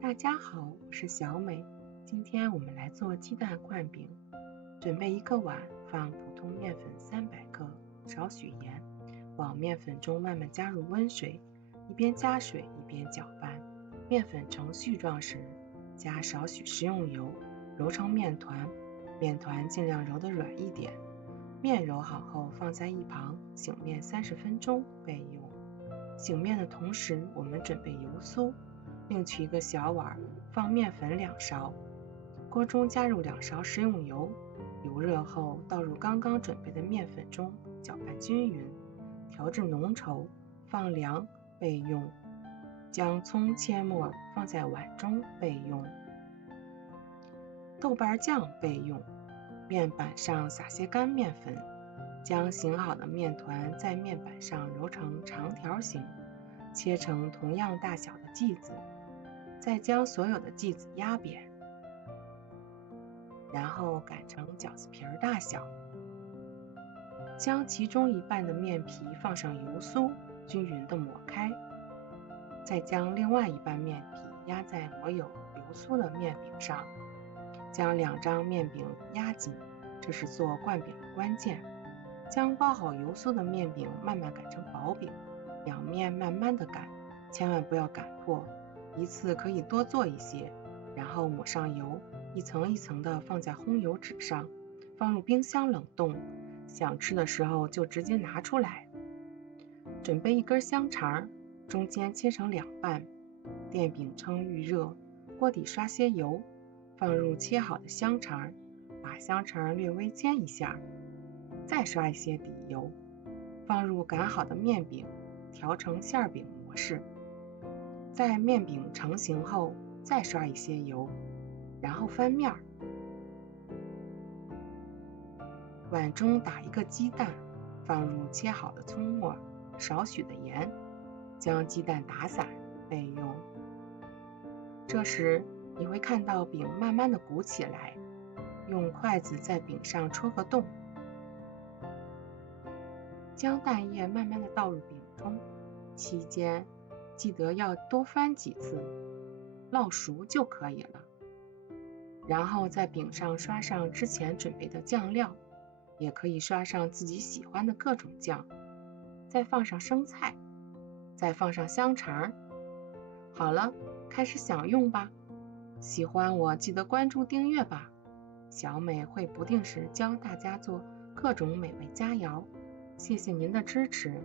大家好，我是小美。今天我们来做鸡蛋灌饼。准备1个碗，放普通面粉300克，少许盐，往面粉中慢慢加入温水，一边加水一边搅拌。面粉呈絮状时，加少许食用油，揉成面团。面团尽量揉得软一点。面揉好后放在一旁，醒面30分钟备用。醒面的同时，我们准备油酥。另取一个小碗，放面粉2勺，锅中加入2勺食用油，油热后倒入刚刚准备的面粉中，搅拌均匀，调至浓稠，放凉备用。将葱切末放在碗中备用。豆瓣酱备用。面板上撒些干面粉，将醒好的面团在面板上揉成长条形，切成同样大小的剂子，再将所有的剂子压扁，然后擀成饺子皮大小。将其中一半的面皮放上油酥，均匀地抹开，再将另外一半面皮压在抹有油酥的面饼上，将2张面饼压紧，这是做灌饼的关键。将包好油酥的面饼慢慢擀成薄饼，两面慢慢地擀，千万不要擀破，一次可以多做一些，然后抹上油，一层一层的放在烘油纸上，放入冰箱冷冻，想吃的时候就直接拿出来。准备1根香肠，中间切成2半，电饼称预热，锅底刷些油，放入切好的香肠，把香肠略微煎一下，再刷一些底油，放入擀好的面饼，调成馅饼模式。在面饼成型后，再刷一些油，然后翻面。碗中打1个鸡蛋，放入切好的葱末，少许的盐，将鸡蛋打散备用。这时你会看到饼慢慢的鼓起来，用筷子在饼上戳个洞，将蛋液慢慢的倒入饼中，期间记得要多翻几次，烙熟就可以了。然后在饼上刷上之前准备的酱料，也可以刷上自己喜欢的各种酱，再放上生菜，再放上香肠。好了，开始享用吧。喜欢我记得关注订阅吧，小美会不定时教大家做各种美味佳肴。谢谢您的支持。